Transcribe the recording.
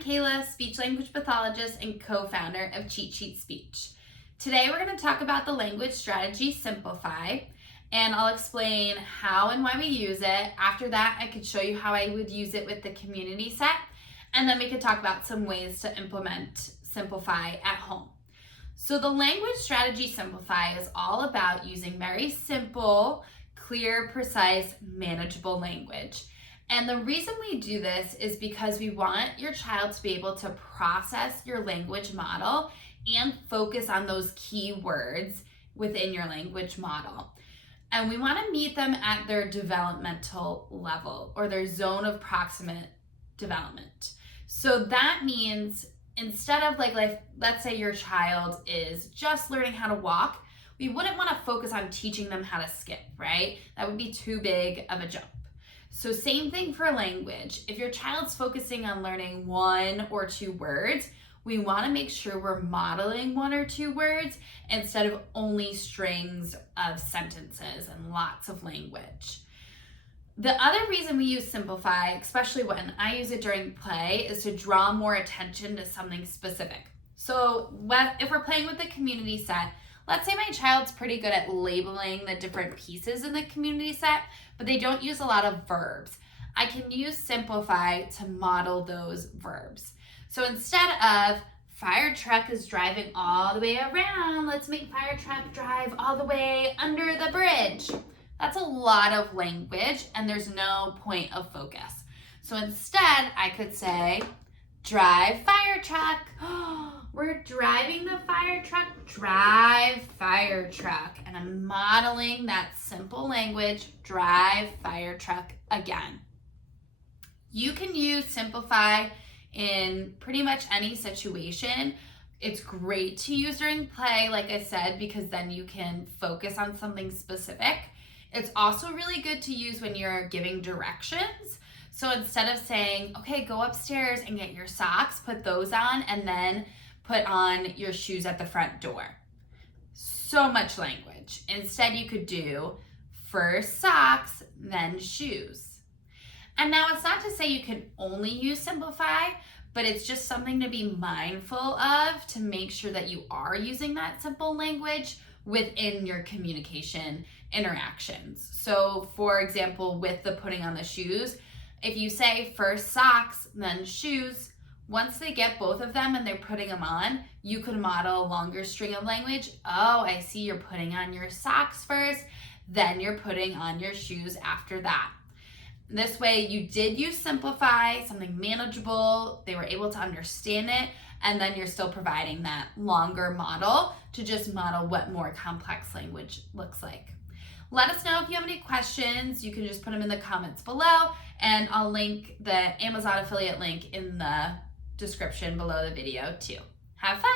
I'm Kayla, speech language pathologist and co-founder of Cheat Sheet Speech. Today we're going to talk about the language strategy Simplify, and I'll explain how and why we use it. After that, I could show you how I would use it with the community set, and then we could talk about some ways to implement Simplify at home. So the language strategy Simplify is all about using very simple, clear, precise, manageable language. And the reason we do this is because we want your child to be able to process your language model and focus on those key words within your language model. And we want to meet them at their developmental level or their zone of proximate development. So that means instead of let's say your child is just learning how to walk, we wouldn't want to focus on teaching them how to skip, right? That would be too big of a jump. So same thing for language. If your child's focusing on learning one or two words, we want to make sure we're modeling one or two words instead of only strings of sentences and lots of language. The other reason we use Simplify, especially when I use it during play, is to draw more attention to something specific. So if we're playing with the community set, let's say my child's pretty good at labeling the different pieces in the community set, but they don't use a lot of verbs. I can use Simplify to model those verbs. So instead of fire truck is driving all the way around, let's make fire truck drive all the way under the bridge. That's a lot of language and there's no point of focus. So instead I could say, drive fire truck. We're driving the fire truck. Drive fire truck. And I'm modeling that simple language, drive fire truck again. You can use Simplify in pretty much any situation. It's great to use during play, like I said, because then you can focus on something specific. It's also really good to use when you're giving directions. So instead of saying, okay, go upstairs and get your socks, put those on, and then put on your shoes at the front door. So much language. Instead, you could do first socks, then shoes. And now it's not to say you can only use Simplify, but it's just something to be mindful of to make sure that you are using that simple language within your communication interactions. So for example, with the putting on the shoes, if you say first socks, then shoes, once they get both of them and they're putting them on, you could model a longer string of language. Oh, I see you're putting on your socks first, then you're putting on your shoes after that. This way you did use Simplify, something manageable, they were able to understand it, and then you're still providing that longer model to just model what more complex language looks like. Let us know if you have any questions. You can just put them in the comments below, and I'll link the Amazon affiliate link in the description below the video too. Have fun!